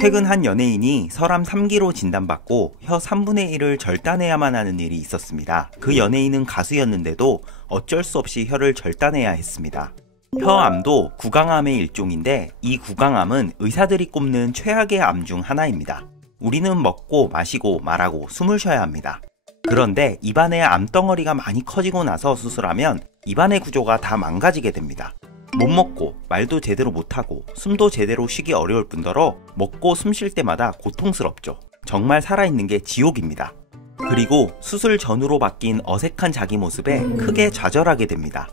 최근 한 연예인이 설암 3기로 진단받고 혀 3분의 1을 절단해야만 하는 일이 있었습니다. 그 연예인은 가수였는데도 어쩔 수 없이 혀를 절단해야 했습니다. 혀암도 구강암의 일종인데 이 구강암은 의사들이 꼽는 최악의 암 중 하나입니다. 우리는 먹고 마시고 말하고 숨을 쉬어야 합니다. 그런데 입안에 암덩어리가 많이 커지고 나서 수술하면 입안의 구조가 다 망가지게 됩니다. 못 먹고 말도 제대로 못하고 숨도 제대로 쉬기 어려울 뿐더러 먹고 숨 쉴 때마다 고통스럽죠. 정말 살아있는 게 지옥입니다. 그리고 수술 전후로 바뀐 어색한 자기 모습에 크게 좌절하게 됩니다.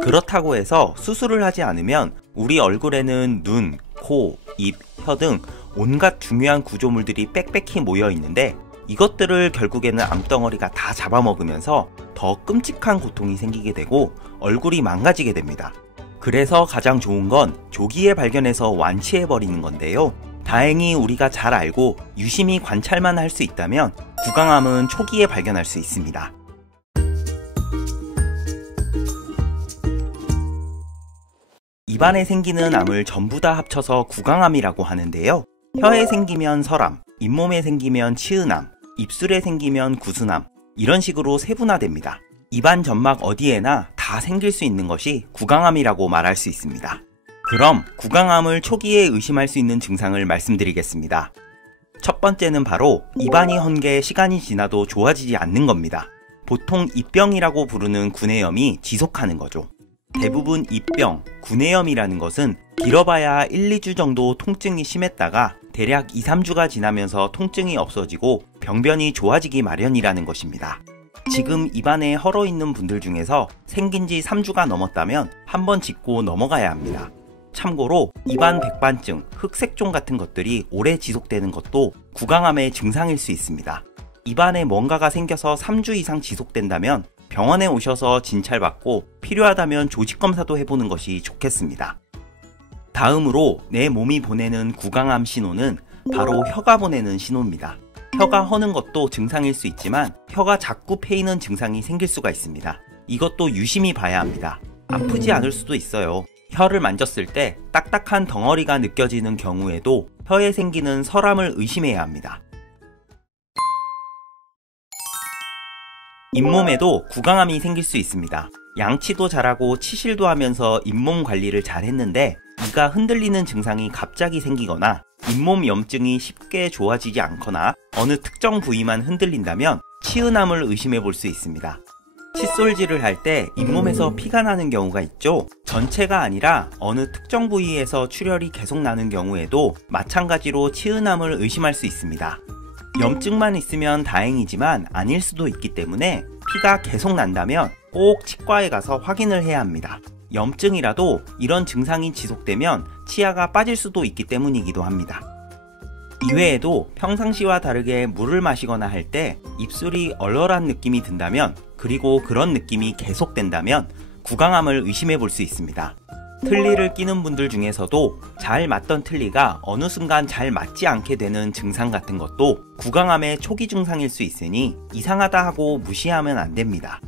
그렇다고 해서 수술을 하지 않으면 우리 얼굴에는 눈, 코, 입, 혀 등 온갖 중요한 구조물들이 빽빽히 모여 있는데 이것들을 결국에는 암덩어리가 다 잡아먹으면서 더 끔찍한 고통이 생기게 되고 얼굴이 망가지게 됩니다. 그래서 가장 좋은 건 조기에 발견해서 완치해버리는 건데요. 다행히 우리가 잘 알고 유심히 관찰만 할 수 있다면 구강암은 초기에 발견할 수 있습니다. 입안에 생기는 암을 전부 다 합쳐서 구강암이라고 하는데요. 혀에 생기면 설암, 잇몸에 생기면 치은암, 입술에 생기면 구순암, 이런 식으로 세분화됩니다. 입안 점막 어디에나 다 생길 수 있는 것이 구강암이라고 말할 수 있습니다. 그럼 구강암을 초기에 의심할 수 있는 증상을 말씀드리겠습니다. 첫 번째는 바로 입안이 헌게 시간이 지나도 좋아지지 않는 겁니다. 보통 입병이라고 부르는 구내염이 지속하는 거죠. 대부분 입병, 구내염이라는 것은 길어봐야 1, 2주 정도 통증이 심했다가 대략 2, 3주가 지나면서 통증이 없어지고 병변이 좋아지기 마련이라는 것입니다. 지금 입안에 헐어 있는 분들 중에서 생긴 지 3주가 넘었다면 한번 짚고 넘어가야 합니다. 참고로 입안 백반증, 흑색종 같은 것들이 오래 지속되는 것도 구강암의 증상일 수 있습니다. 입안에 뭔가가 생겨서 3주 이상 지속된다면 병원에 오셔서 진찰받고 필요하다면 조직검사도 해보는 것이 좋겠습니다. 다음으로 내 몸이 보내는 구강암 신호는 바로 혀가 보내는 신호입니다. 혀가 허는 것도 증상일 수 있지만 혀가 자꾸 패이는 증상이 생길 수가 있습니다. 이것도 유심히 봐야 합니다. 아프지 않을 수도 있어요. 혀를 만졌을 때 딱딱한 덩어리가 느껴지는 경우에도 혀에 생기는 설암을 의심해야 합니다. 잇몸에도 구강암이 생길 수 있습니다. 양치도 잘하고 치실도 하면서 잇몸 관리를 잘 했는데 이가 흔들리는 증상이 갑자기 생기거나 잇몸 염증이 쉽게 좋아지지 않거나 어느 특정 부위만 흔들린다면 치은암을 의심해 볼 수 있습니다. 칫솔질을 할 때 잇몸에서 피가 나는 경우가 있죠. 전체가 아니라 어느 특정 부위에서 출혈이 계속 나는 경우에도 마찬가지로 치은암을 의심할 수 있습니다. 염증만 있으면 다행이지만 아닐 수도 있기 때문에 피가 계속 난다면 꼭 치과에 가서 확인을 해야 합니다. 염증이라도 이런 증상이 지속되면 치아가 빠질 수도 있기 때문이기도 합니다. 이외에도 평상시와 다르게 물을 마시거나 할 때 입술이 얼얼한 느낌이 든다면 그리고 그런 느낌이 계속된다면 구강암을 의심해 볼 수 있습니다. 틀니를 끼는 분들 중에서도 잘 맞던 틀니가 어느 순간 잘 맞지 않게 되는 증상 같은 것도 구강암의 초기 증상일 수 있으니 이상하다 하고 무시하면 안 됩니다.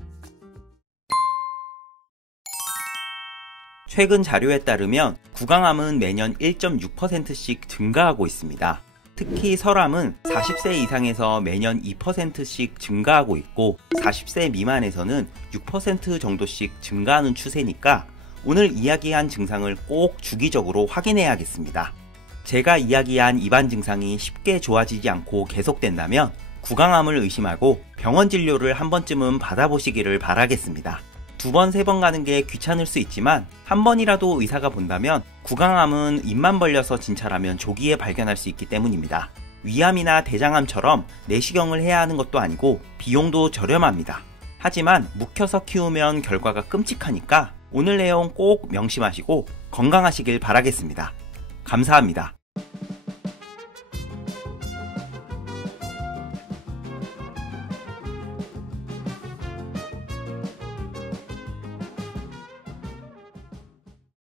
최근 자료에 따르면 구강암은 매년 1.6%씩 증가하고 있습니다. 특히 설암은 40세 이상에서 매년 2%씩 증가하고 있고 40세 미만에서는 6% 정도씩 증가하는 추세니까 오늘 이야기한 증상을 꼭 주기적으로 확인해야겠습니다. 제가 이야기한 입안 증상이 쉽게 좋아지지 않고 계속된다면 구강암을 의심하고 병원 진료를 한 번쯤은 받아보시기를 바라겠습니다. 2번, 3번 가는 게 귀찮을 수 있지만 한 번이라도 의사가 본다면 구강암은 입만 벌려서 진찰하면 조기에 발견할 수 있기 때문입니다. 위암이나 대장암처럼 내시경을 해야 하는 것도 아니고 비용도 저렴합니다. 하지만 묵혀서 키우면 결과가 끔찍하니까 오늘 내용 꼭 명심하시고 건강하시길 바라겠습니다. 감사합니다.